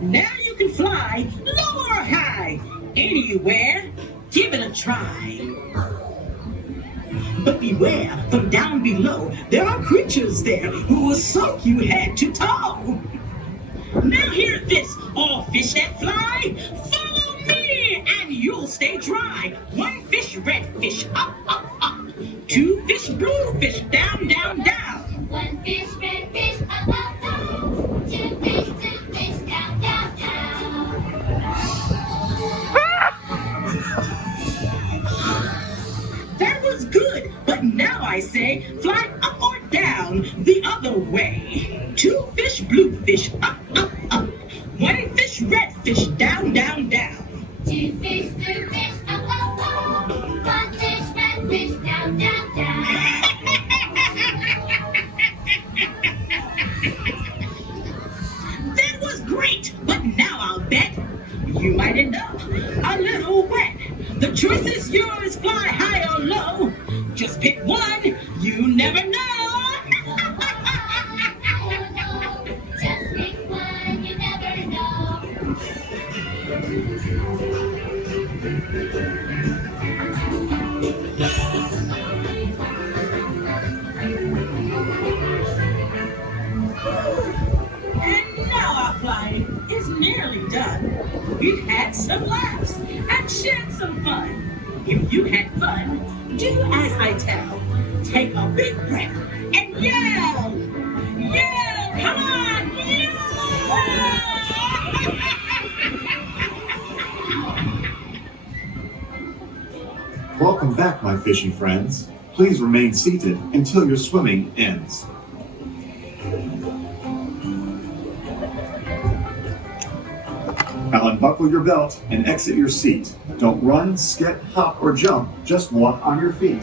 Now you can fly low or high, anywhere, give it a try. But beware, from down below, there are creatures there who will soak you head to toe. Now hear this, all fish that fly, follow me and you'll stay dry. One fish, red fish, up, up, up. Two fish, blue fish, down, down, down. One fish, red fish, up, up, up. Two fish, blue fish, down, down, down. That was good, but now I say, fly up or down, the other way. Two fish, blue fish, up, up, up. One fish, red fish, down, down, down. Two fish, blue fish, up, up, up. One fish, red fish, down, down, down. That was great, but now I'll bet you might end up a little wet. The choice is yours, fly high or low. Just pick one, you never know. Just pick one, you never know. And now our flight is nearly done. We've had some laughs and shared some fun. If you had fun, do as I tell. Take a big breath and yell! Yell! Come on! Yell! Welcome back, my fishy friends. Please remain seated until your swimming ends. Now unbuckle your belt and exit your seat. Don't run, skip, hop, or jump. Just walk on your feet.